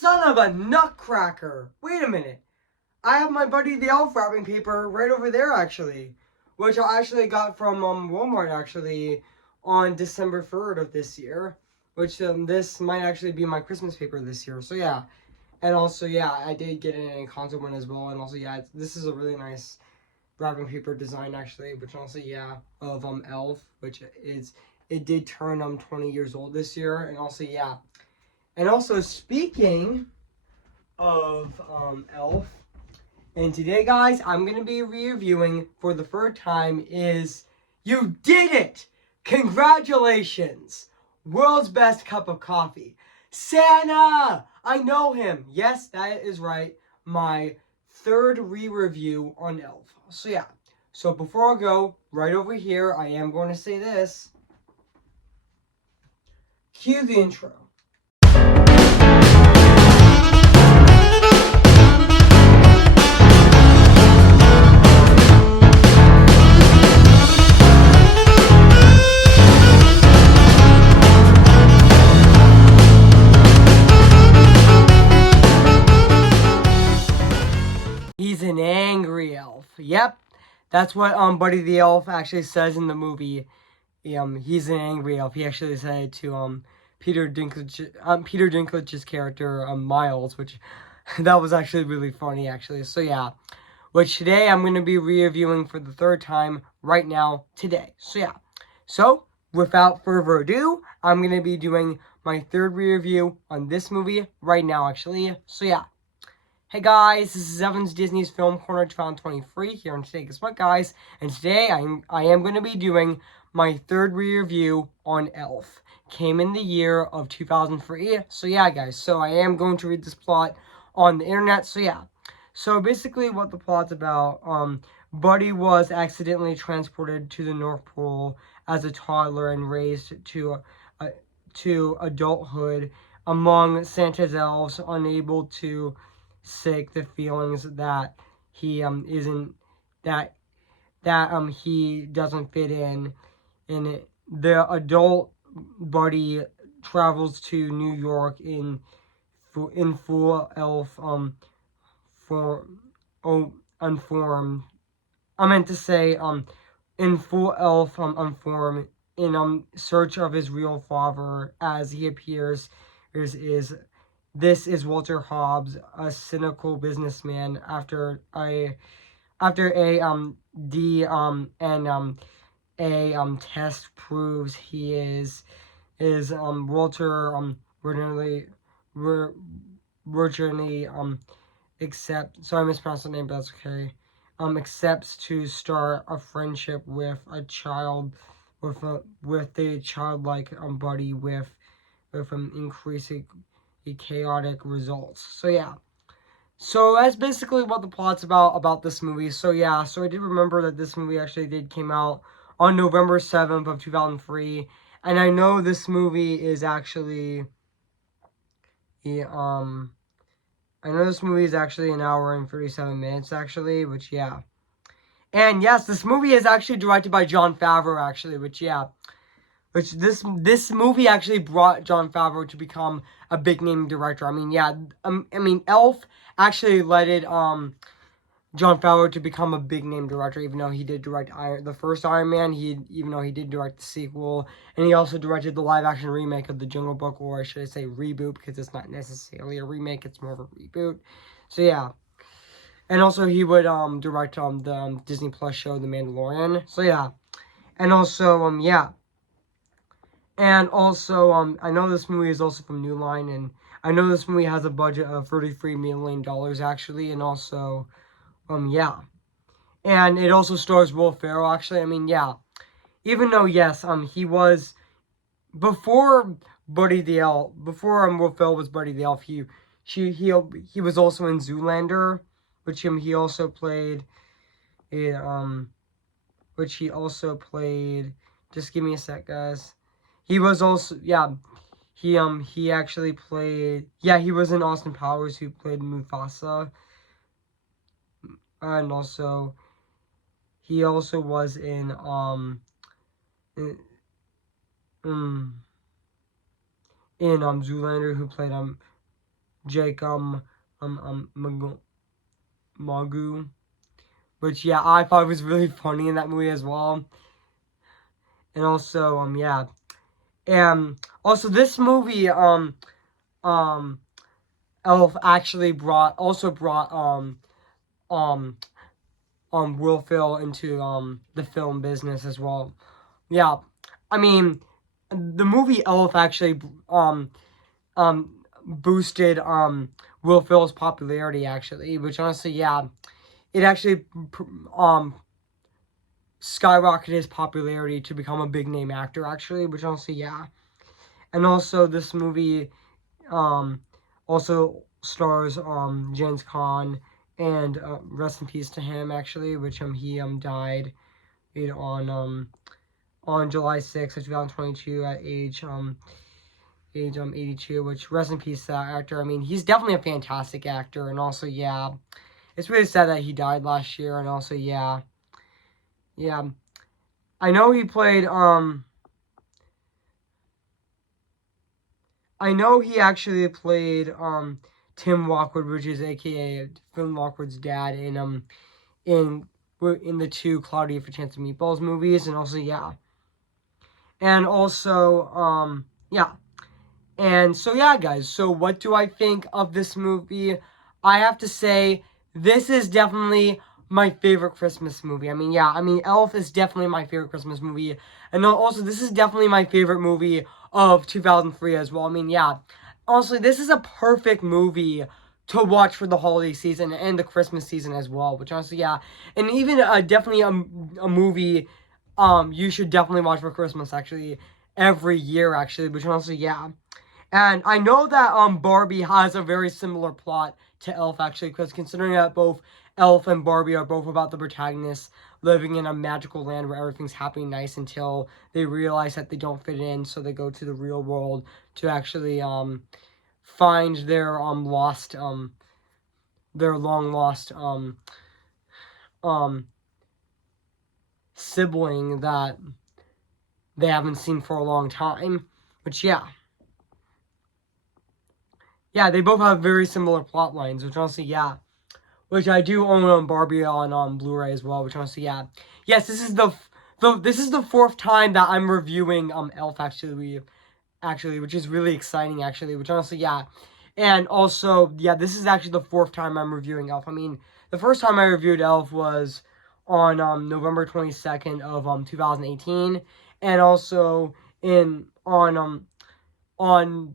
son of a nutcracker! Wait a minute. I have my Buddy the Elf wrapping paper right over there, actually. Which I actually got from Walmart, actually, on December 3rd of this year. Which this might actually be my Christmas paper this year. So, yeah. And also, yeah, I did get an Encanto one as well. And also, yeah, this is a really nice wrapping paper design, actually. Which also, yeah, of Elf. Which is, it did turn 20 years old this year. And also, yeah. And also, speaking of Elf, and today, guys, I'm going to be reviewing for the third time is You Did It! Congratulations! World's Best Cup of Coffee. Santa! I know him. Yes, that is right. My third re-review on Elf. So, yeah. So, before I go, right over here, I am going to say this. Cue the intro. He's an angry elf. Yep, that's what Buddy the Elf actually says in the movie. He's an angry elf. He actually said it to Peter Dinklage's character Miles, which that was actually really funny actually. So yeah, which today I'm going to be reviewing for the third time right now today. So yeah, so without further ado, I'm going to be doing my third review on this movie right now actually. So yeah. Hey guys, this is Evan's Disney's Film Corner 2023 here, and today, guess what guys? And today I am going to be doing my third review on Elf. Came in the year of 2003, so yeah guys, so I am going to read this plot on the internet, so yeah. So basically what the plot's about, Buddy was accidentally transported to the North Pole as a toddler and raised to adulthood among Santa's elves, unable to sick the feelings that he isn't that he doesn't fit in, and the adult Buddy travels to New York in full elf for unformed. I meant to say in full elf unformed, in search of his real father, as he appears this is Walter Hobbs, a cynical businessman. After a test proves he is Walter originally accept. Sorry, I mispronounced the name, but that's okay. Accepts to start a friendship with a child, with the childlike Buddy with increasing chaotic results. So yeah. So that's basically what the plot's about this movie. So yeah, so I did remember that this movie actually came out on November 7th of 2003. And I know this movie is actually I know this movie is actually an hour and 37 minutes actually, which yeah. And yes, this movie is actually directed by Jon Favreau actually, which yeah. Which this movie actually brought Jon Favreau to become a big name director. I mean, yeah, I mean, Elf actually led Jon Favreau to become a big name director, even though he did direct the first Iron Man. Even though he did direct the sequel, and he also directed the live action remake of The Jungle Book, or should I say reboot, because it's not necessarily a remake; it's more of a reboot. So yeah. And also he would direct the Disney Plus show The Mandalorian. So yeah. And also yeah. And also, I know this movie is also from New Line, and I know this movie has a budget of $33 million, actually, and also, yeah. And it also stars Will Ferrell, actually. I mean, yeah. Even though, yes, he was, before Buddy the Elf, before Will Ferrell was Buddy the Elf, he was also in Zoolander, which he also played in, just give me a sec, guys. He was also, yeah, he actually played, yeah, he was in Austin Powers, who played Mufasa, and also, he also was in Zoolander, who played, Jake Magu, which yeah, I thought was really funny in that movie as well. And also yeah, and also this movie Elf actually brought Will Ferrell into the film business as well. Yeah, I mean, the movie Elf actually boosted Will Ferrell's popularity actually, which honestly, yeah, it actually skyrocketed his popularity to become a big name actor actually, which honestly, yeah. And also this movie also stars James Caan, and rest in peace to him actually, which he died on July 6th of 2022 at age 82, which rest in peace to that actor. I mean, he's definitely a fantastic actor, and also yeah, it's really sad that he died last year, and also yeah. I know he played I know he actually played Tim Lockwood, which is AKA Finn Lockwood's dad in the two Cloudy with a Chance of Meatballs movies, and also yeah. And also yeah. And so yeah, guys, so what do I think of this movie? I have to say this is definitely my favorite Christmas movie. I mean, yeah, Elf is definitely my favorite Christmas movie. And also this is definitely my favorite movie of 2003 as well. I mean, yeah. Honestly, this is a perfect movie to watch for the holiday season and the Christmas season as well, which honestly, yeah. And even definitely a movie you should definitely watch for Christmas actually every year actually, which honestly, yeah. And I know that Barbie has a very similar plot to Elf actually, because considering that both Elf and Barbie are both about the protagonists living in a magical land where everything's happening nice until they realize that they don't fit in, so they go to the real world to actually find their long lost um sibling that they haven't seen for a long time. Which yeah. Yeah, they both have very similar plot lines, which honestly, yeah. Which I do own on Barbie on Blu-ray as well, which honestly, yeah. Yes, this is the fourth time that I'm reviewing Elf actually, which is really exciting actually, which honestly, yeah. And also, yeah, this is actually the fourth time I'm reviewing Elf. I mean, the first time I reviewed Elf was on November 22nd of 2018, and also in on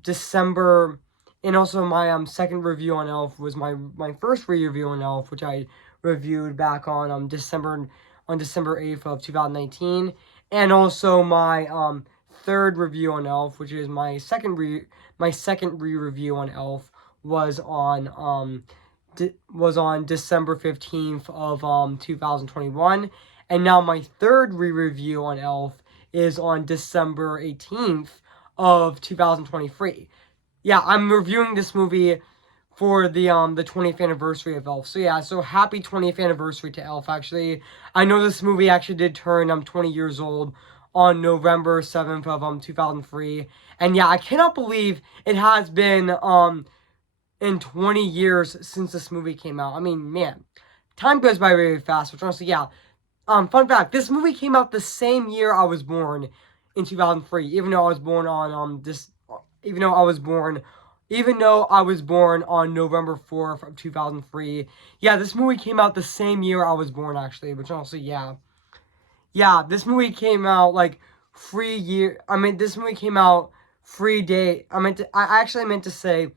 December, and also my second review on Elf was my first review on Elf, which I reviewed back on December 8th of 2019, and also my third review on Elf, which is my second re-review on Elf, was on December 15th of 2021, and now my third re-review on Elf is on December 18th of 2023. Yeah, I'm reviewing this movie for the 20th anniversary of Elf. So yeah, so happy 20th anniversary to Elf actually. I know this movie actually did turn 20 years old on November 7th of 2003. And yeah, I cannot believe it has been in 20 years since this movie came out. I mean, man, time goes by very fast, which honestly, yeah. Fun fact, this movie came out the same year I was born in 2003, even though I was born on even though I was born on November 4th of 2003. Yeah, this movie came out the same year I was born actually, which also, yeah. Yeah, this movie came out like this movie came out 3 day. I actually meant to say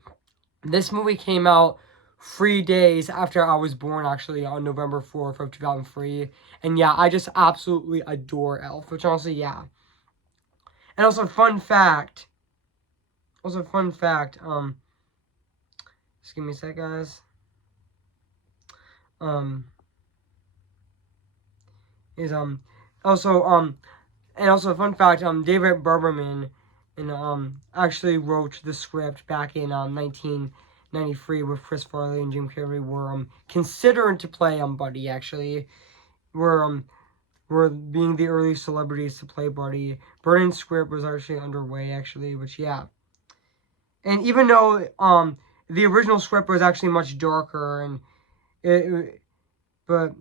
this movie came out 3 days after I was born, actually, on November 4th of 2003. And yeah, I just absolutely adore Elf, which honestly, yeah. And also, fun fact, just give me a sec, guys. Is, also, and also, fun fact, David Berberman, actually wrote the script back in, 1993 with Chris Farley and Jim Carrey were, considering to play, Buddy, actually. Were being the early celebrities to play Buddy. Burton's script was actually underway, actually, which, yeah. And even though, the original script was actually much darker, and it but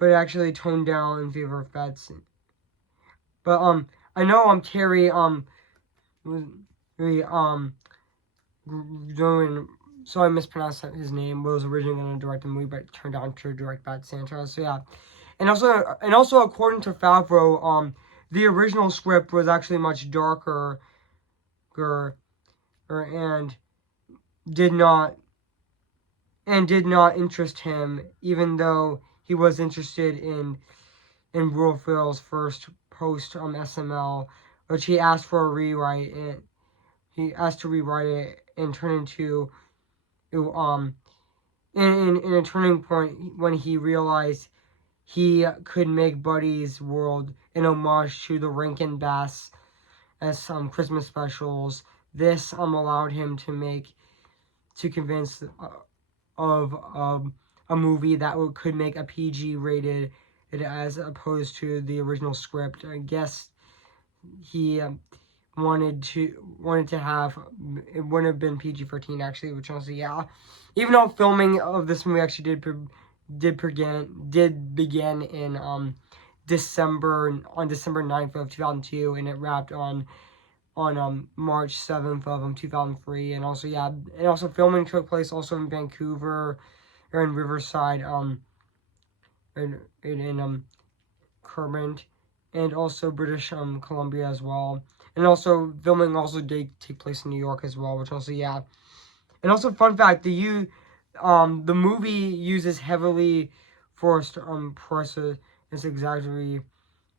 it actually toned down in favor of Fats. But I know Terry was really doing, so I mispronounced his name, was originally going to direct the movie, but turned out to direct Bad Santa. So yeah, and also according to Favreau, the original script was actually much darker, and did not interest him, even though he was interested in Will Ferrell's first post SML, which he asked for a rewrite. And he asked to rewrite it and turn into in a turning point when he realized he could make Buddy's World an homage to the Rankin Bass as Christmas specials. This allowed him to convince of a movie that could make a PG rated as opposed to the original script. I guess he wanted to have, it wouldn't have been PG-13 actually, which honestly, yeah. Even though filming of this movie actually did begin in December 9th of 2002, and it wrapped on March 7th of 2003, and also yeah, and also filming took place also in Vancouver or in Riverside, in Kermit, and also British Columbia as well. And also filming also did take place in New York as well, which also yeah. And also fun fact, the movie uses heavily forced process. It's exaggerated.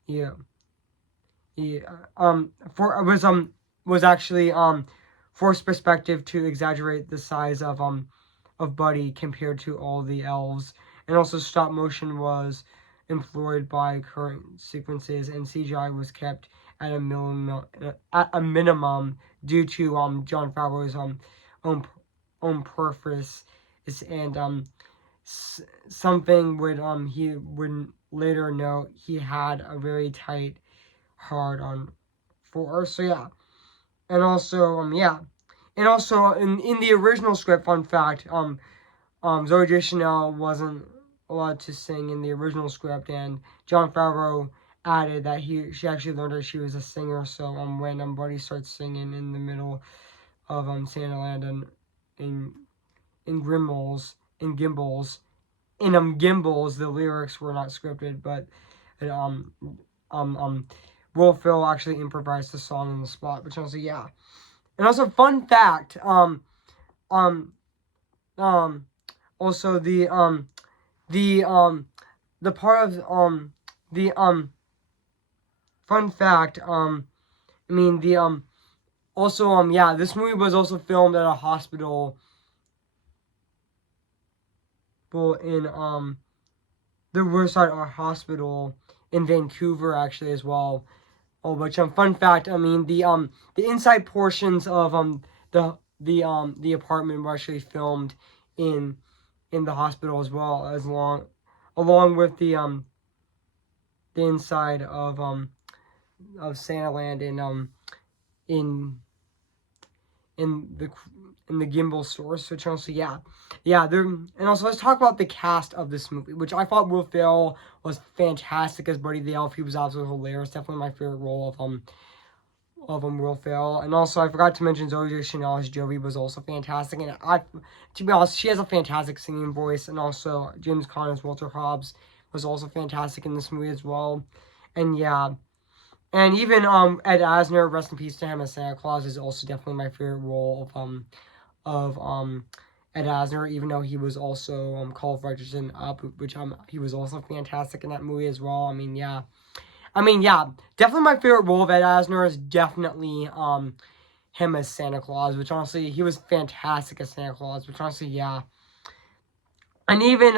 Yeah. Was actually forced perspective to exaggerate the size of Buddy compared to all the elves, and also stop motion was employed by current sequences, and CGI was kept at a minimum due to Jon Favreau's own preference, and something he would later note, he had a very tight hard on for. So yeah, and also yeah, and also in the original script, fun fact, Zooey Deschanel wasn't allowed to sing in the original script, and Jon Favreau added that she actually learned that she was a singer. So when Buddy starts singing in the middle of Santaland and in Gimbals, the lyrics were not scripted, but Will Ferrell actually improvised the song on the spot, which also yeah. And also fun fact, also the part of the fun fact, I mean the also yeah, this movie was also filmed at a hospital in the Riverside Hospital in Vancouver actually as well. Oh, but fun fact, I mean the inside portions of the apartment were actually filmed in the hospital as well, along with the inside of Santaland in the gimbal source, which also yeah, there. And also let's talk about the cast of this movie, which I thought Will Ferrell was fantastic as Buddy the Elf. He was absolutely hilarious. Definitely my favorite role of Will Ferrell. And also I forgot to mention Zooey Deschanel as Joey was also fantastic. And to be honest, she has a fantastic singing voice. And also James Caan as Walter Hobbs was also fantastic in this movie as well. And yeah. And even Ed Asner, rest in peace to him, as Santa Claus, is also definitely my favorite role of Ed Asner, even though he was also Carl Fredricksen Up, which he was also fantastic in that movie as well. I mean, yeah, definitely my favorite role of Ed Asner is definitely him as Santa Claus, which honestly he was fantastic as Santa Claus, which honestly yeah, and even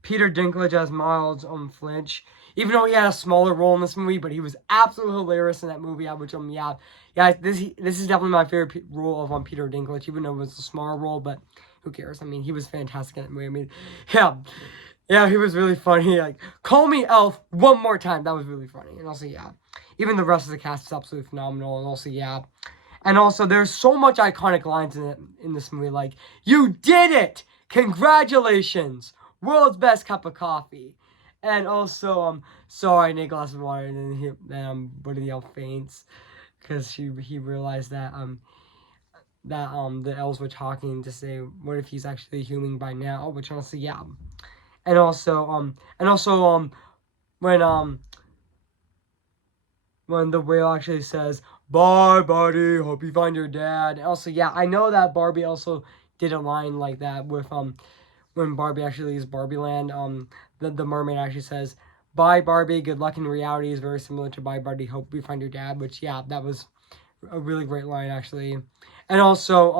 Peter Dinklage as Miles Flinch. Even though he had a smaller role in this movie, but he was absolutely hilarious in that movie. Which yeah, this is definitely my favorite role of Peter Dinklage, even though it was a smaller role. But who cares? I mean, he was fantastic in that movie. I mean, yeah, he was really funny. Like, call me Elf one more time. That was really funny. And also, yeah, even the rest of the cast is absolutely phenomenal. And also, yeah, And also, there's so much iconic lines in this movie, like, "You did it! Congratulations! World's best cup of coffee." And also, sorry, I need a glass of water, and then Buddy the Elf faints, because he realized that, the elves were talking to say, what if he's actually human by now, which honestly, yeah. And also, when, when the whale actually says, "Bye, buddy, hope you find your dad." And also, yeah, I know that Barbie also did a line like that with, when Barbie actually leaves Barbie Land, the mermaid actually says, "Bye, Barbie, good luck in reality," is very similar to "Bye, buddy, hope you find your dad," which, yeah, that was a really great line, actually. And also,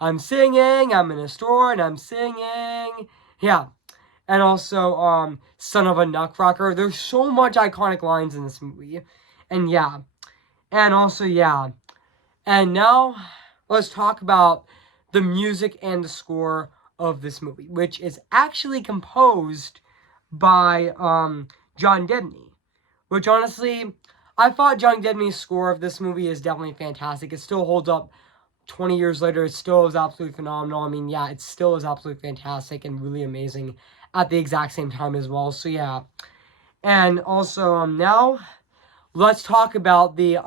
I'm singing, I'm in a store, and I'm singing. Yeah. And also, "Son of a Nutcracker." There's so much iconic lines in this movie. And yeah. And also, yeah. And now, let's talk about the music and the score of this movie, which is actually composed by John Debney. Which, honestly, I thought John Debney's score of this movie is definitely fantastic. It still holds up 20 years later. It still is absolutely phenomenal. I mean, yeah, it still is absolutely fantastic and really amazing at the exact same time as well. So, yeah. And also, now, let's talk about the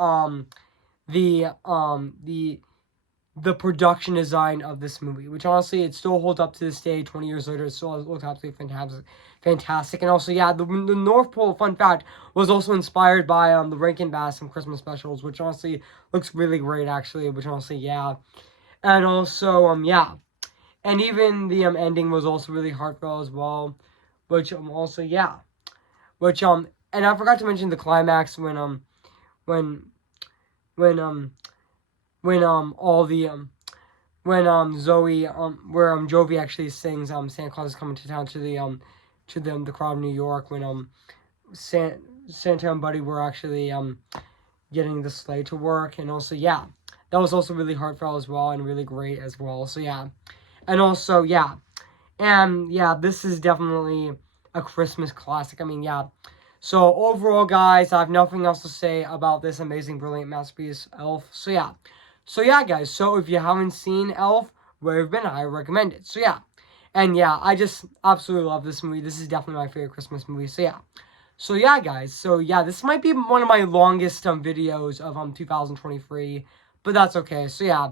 production design of this movie, which honestly, it still holds up to this day, 20 years later. It still looks absolutely fantastic. And also, yeah, the North Pole, fun fact, was also inspired by the Rankin Bass from Christmas specials, which honestly looks really great, actually, which honestly, yeah. And also, yeah. And even the ending was also really heartfelt as well, which also, yeah. Which, and I forgot to mention the climax when, when, all the, when Zoe where Jovi actually sings Santa Claus is coming to town to the crowd in New York, when Santa and Buddy were actually getting the sleigh to work. And also, yeah, that was also really heartfelt as well and really great as well. So yeah. And also, yeah. And yeah, this is definitely a Christmas classic. I mean, yeah. So overall, guys, I have nothing else to say about this amazing, brilliant masterpiece, Elf. So yeah. So yeah, guys. So if you haven't seen Elf, where you've been, I recommend it. So yeah. And yeah, I just absolutely love this movie. This is definitely my favorite Christmas movie. So yeah. So yeah, guys. So yeah, this might be one of my longest videos of 2023, but that's okay. So yeah.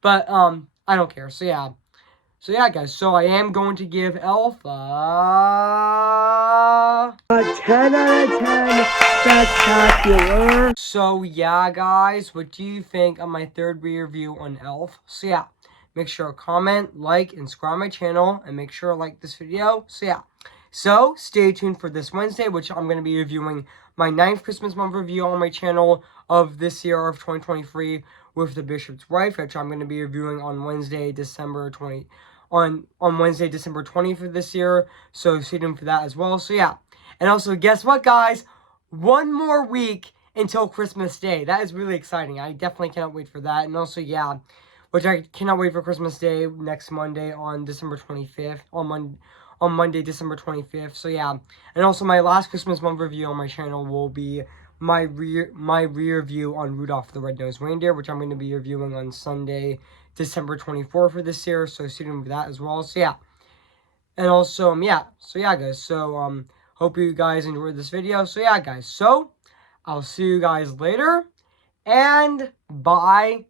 But I don't care. So yeah. So yeah, guys, so I am going to give Elf a 10 out of 10 spectacular. So yeah, guys, what do you think of my third review on Elf? So yeah, make sure to comment, like, and subscribe my channel, and make sure to like this video. So yeah, so stay tuned for this Wednesday, which I'm going to be reviewing my 9th Christmas month review on my channel of this year of 2023 with The Bishop's Wife, which I'm going to be reviewing on Wednesday, December 20th on Wednesday, December 20th of this year. So stay tuned for that as well. So yeah. And also, guess what, guys? One more week until Christmas Day. That is really exciting. I definitely cannot wait for that. And also, yeah, which I cannot wait for Christmas Day next Monday on December 25th. On Monday, December 25th. So yeah. And also, my last Christmas month review on my channel will be my re-review on Rudolph the Red-Nosed Reindeer, which I'm going to be reviewing on Sunday, December 24th for this year. So stay tuned for that as well. So yeah. And also, yeah. So yeah, guys. So hope you guys enjoyed this video. So yeah, guys. So I'll see you guys later. And bye